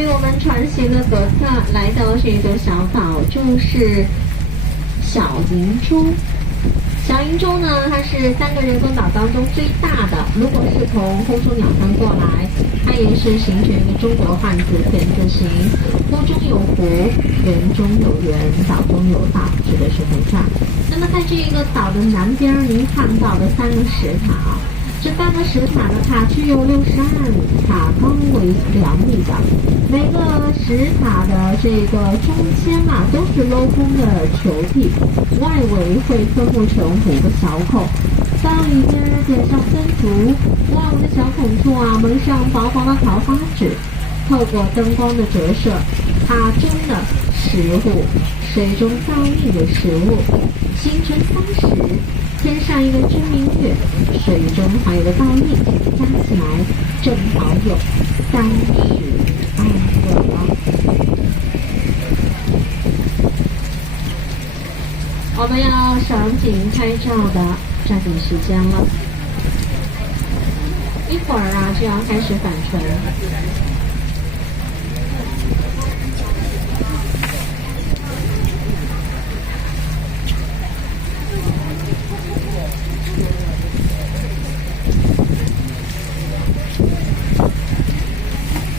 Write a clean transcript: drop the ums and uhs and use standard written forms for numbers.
于我们船行的格策来到这个小岛，就是小银洲。小银洲呢，它是3个人工岛当中最大的。如果是从空中鸟山过来，它也是形成一个中国汉字田字形，湖中有湖，园中有园，岛中有岛，指的是湖上。那么在这个岛的南边，您看到的3个石塔，这3个石塔的塔具有62米，塔高为2米的。每个石塔的这个中间啊，都是镂空的球体，外围会分布成5个小孔，在里边点上灯烛，外围的小孔处啊，蒙上薄薄的桃花纸，透过灯光的折射，塔中的食物，水中倒映的食物，形成3石，天上一个知名月，水中还有个倒映，加起来正好有32个了。我们要赏景拍照的抓紧时间了，一会儿啊就要开始返程。